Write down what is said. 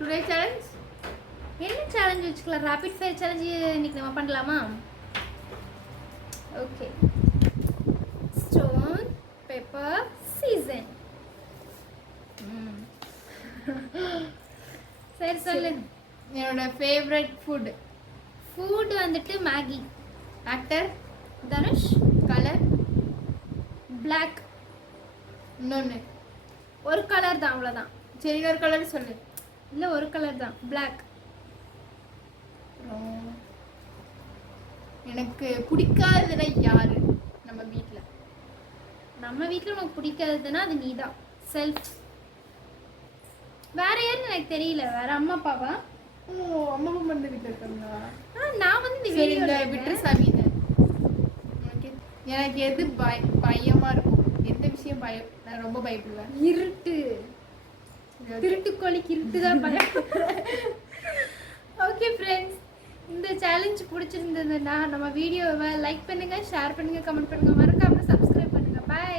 Today challenge என்ன challenge வச்சுக்கலாம்? Rapid fire challenge இன்னைக்கு நம்ம பண்ணலாமா? ஓகே. Stone paper season. சரி சொல்லு. என்னோட ஃபேவரட் ஃபுட் வந்துட்டு Maggi. Actor Dhanush. Colour Black. இன்னொன்று ஒரு கலர் தான், அவ்வளோதான். சரி இன்னொரு கலர் சொல்லு. இல்லை ஒரு கலர் தான், Black. எனக்கு பிடிக்காததுல யாரு நம்ம வீட்டில்? நம்ம வீட்டில் உனக்கு பிடிக்காததுன்னா அது நீ தான். செல்ஃப். வேற யாருன்னு எனக்கு தெரியல. வேற அம்மா அப்பாவா? ஓ, அம்மா அப்பா மட்டும் வீட்டில் இருக்காங்களா? நான் வந்து இந்த சரி, இந்த வீடியோ விட்டு சமீத எனக்கு எது பயமா இருக்கும்? எந்த விஷயம் பயம்? நான் ரொம்ப பயப்படுவேன். இருட்டு. திருட்டுக்கோழிக்கு இருட்டு தான் பயம். ஓகே ஃப்ரெண்ட்ஸ், இந்த சேலஞ்ச் பிடிச்சிருந்ததுன்னா நம்ம வீடியோவை லைக் பண்ணுங்க, ஷேர் பண்ணுங்க, கமெண்ட் பண்ணுங்க, மறக்காம சப்ஸ்கிரைப் பண்ணுங்க. பாய்.